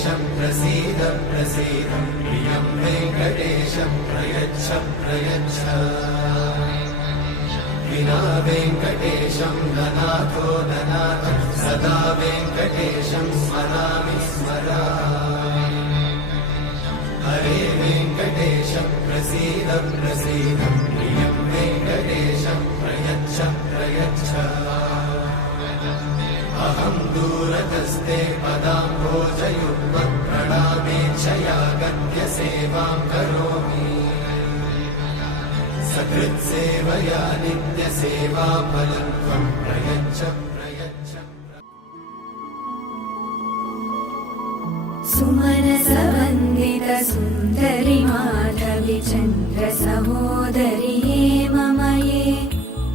वेङ्कटेशं प्रसीद प्रसीद प्रियं वेङ्कटेशं प्रयच्छ प्रयच्छ विना वेङ्कटेशं ननाथो ननाथ सदा वेङ्कटेशं स्मरामि स्मरामि हरे वेङ्कटेश प्रसीद प्रसीद प्रियं वेङ्कटेशं प्रयच्छ प्रयच्छ अहं दूरतस्ते पदाम्भोजयुग्मं प्रणामेच्छया गत्य सेवां करोमि सकृत्सेवया नित्यसेवाफलं त्वं प्रयच्छ प्रयच्छ सुमनसवन्दित सुन्दरि माधवि चन्द्र सहोदरि ममये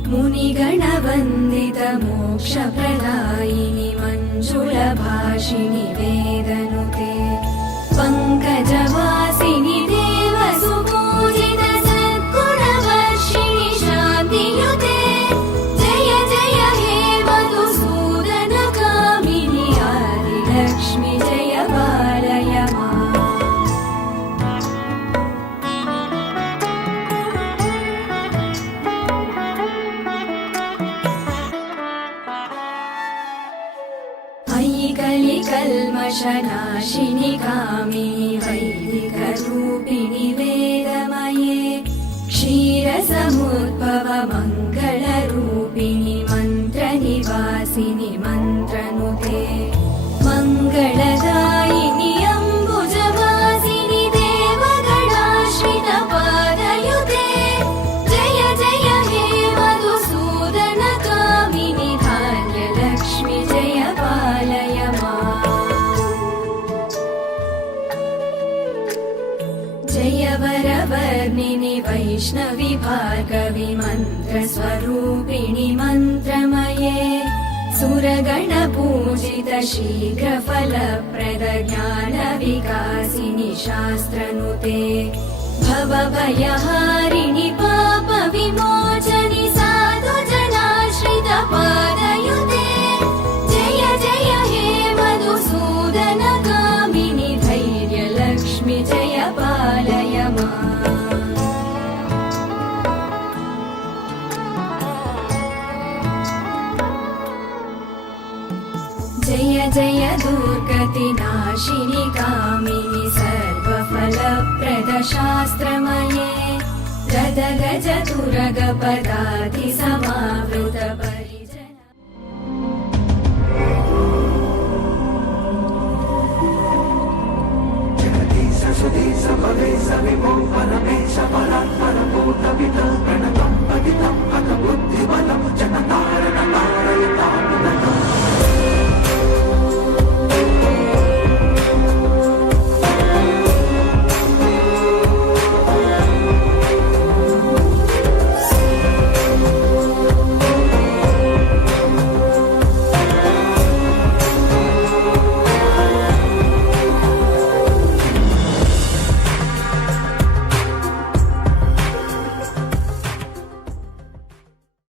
मुनिगणवन्दित मोक्षप्रदायिनि मञ्जुलभाषिणि वेदनुते पङ्कजवासिनि देवसुपूजित सद्गुणवर्षिणि शान्तियुते जय जय हे मधुसूदनकामिनि आदिलक्ष्मि जय बालय कल्मषनाशिनि कामिनि वैदिकरूपिणि वेदमये क्षीरसमुद्भव मङ्गलरूपिणि मन्त्रनिवासिनि मन्त्रनुते मङ्गलदायिनि अम्बुजवासिनि देवगणाश्रित पादयुते जय जय हे मधुसूदनकामिनि धान्यलक्ष्मि जय बालय जय वरवर्णिनि वैष्णवि भार्गवि मन्त्रस्वरूपिणि मन्त्रमये सुरगणपूजित शीघ्रफलप्रद ज्ञानविकासिनि शास्त्रनुते भवभयहारिणि पापविमोचनि साधुजनाश्रित पादयुते जय जय हे मधुसूदनकामिनि धैर्यलक्ष्मि जय बालय जय जय दुर्गतिनाशिनि कामिनि सर्वफलप्रद शास्त्रमये गद गज तुरग पदाति समावृत